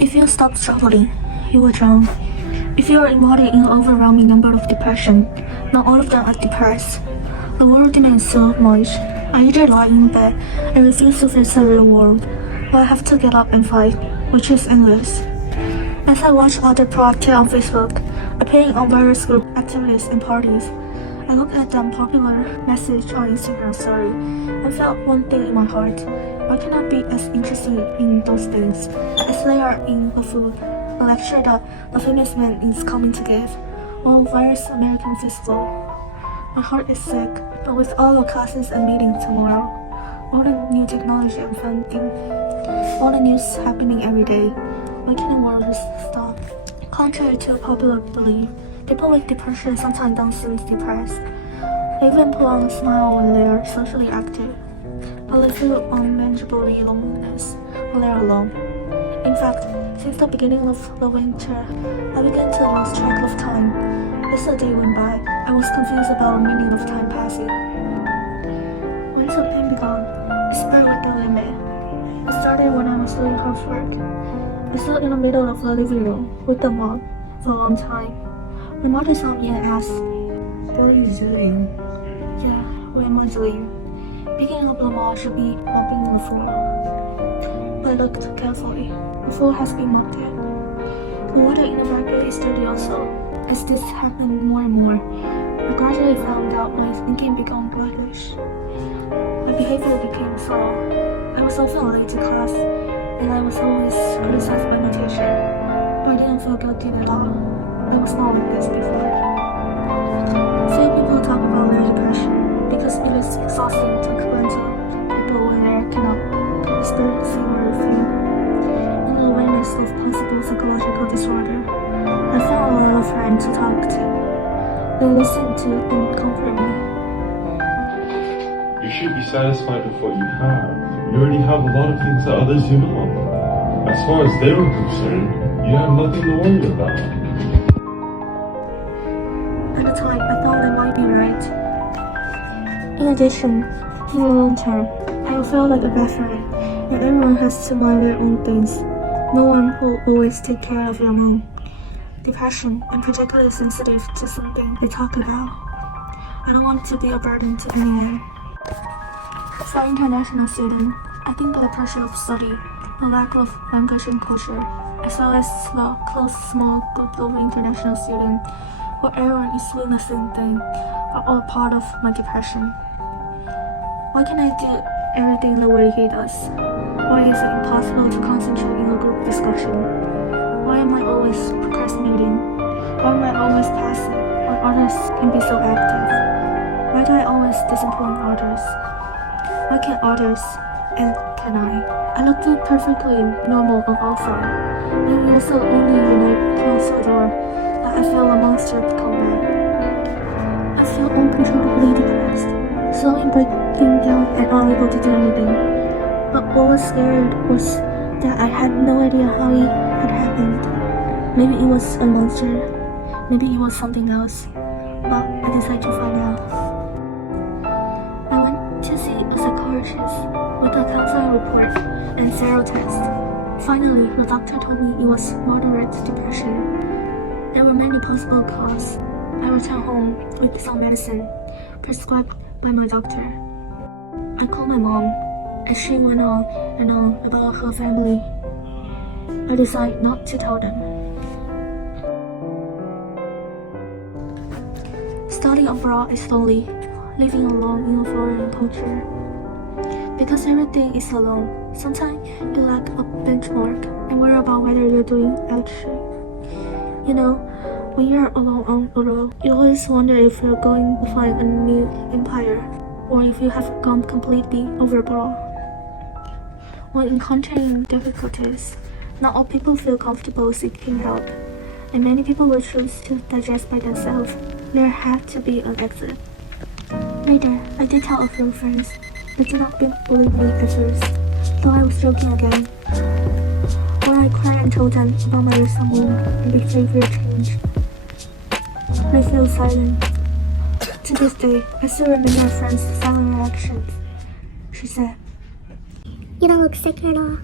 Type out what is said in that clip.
If you stop struggling, you will drown. If you are embodied in an overwhelming number of depression, not all of them are depressed. The world demands so much. I either lie in bed and refuse to face the real world, or I have to get up and fight, which is endless. As I watch other proactive on Facebook, appearing on various group activities and parties, I look at them popular message on Instagram story and felt one thing in my heart. Why can I be as interested in those things as they are in the food, a lecture that a famous man is coming to give, or various American festival? My heart is sick, but with all the classes and meetings tomorrow, all the new technology and funding, all the news happening every day, why can't the world just stop? Contrary to popular belief, people with depression sometimes don't seem depressed. They even put on a smile when they are socially active, but they feel unmanageably loneliness when they are alone. In fact, since the beginning of the winter, I began to lose track of time. As the day went by, I was confused about the meaning of time passing. When the pain began, it spread with the limit. It started when I was doing housework. I stood in the middle of the living room with the mug for a long time. My mother saw me and asked, "What are you doing?" "Yeah, what am I doing?" Picking up the mug should be mopping the floor. But I looked carefully. The floor has been mopped yet. The water in the bucket is dirty also. As this happened more and more, I gradually found out my thinking became blackish. My behavior became slow. I was often late to class, and I was always criticized by my teacher, but I didn't feel guilty at all. I was not like this before. Few people talk about their depression because it is exhausting to explain to people when they cannot experiencing real fear. In the awareness of possible psychological disorder, I found a lot of friends to talk to. They listened to and comfort me. You should be satisfied with what you have. You already have a lot of things that others do not. As far as they were concerned, you have nothing to worry about. At the time, I thought they might be right. In addition, in the long term, I will feel like a bad friend, and everyone has to mind their own things. No one will always take care of your mom. Depression, I'm particularly sensitive to something they talk about. I don't want to be a burden to anyone. For international students, I think the pressure of study, the lack of language and culture, as well as the close small group of international students, where everyone is doing the same thing, are all part of my depression. Why can't I do everything the way he does? Why is it impossible to concentrate in a group discussion? Why am I always procrastinating? Why am I always passive when others can be so active? Why do I always disappoint others? Why can't others, and can I? I look perfectly normal on outside. Maybe it's only when I close the door that I feel a monster come back. I feel uncontrollably depressed, slowly breaking down and unable to do anything. But what was scary was that I had no idea how it had happened. Maybe it was a monster, maybe it was something else, but I decided to find out. I went to see a psychiatrist with a counseling report and several tests. Finally, the doctor told me it was moderate depression. There were many possible causes. I returned home with some medicine prescribed by my doctor. I called my mom, and she went on and on about her family. I decided not to tell them. Studying abroad is lonely, living alone in a foreign culture. Because everything is alone, sometimes you lack a benchmark and worry about whether you're doing actually. You know, when you're alone on the road, you always wonder if you're going to find a new empire, or if you have gone completely overboard. When encountering difficulties, not all people feel comfortable seeking help, and many people will choose to digest by themselves. There had to be an exit. Later, I did tell a few friends. They did not believe me at first, though I was joking again. When I cried and told them about my recent mood and behavior change, they fell silent. To this day, I still remember my friend's silent reactions. She said, "You don't look sick at all."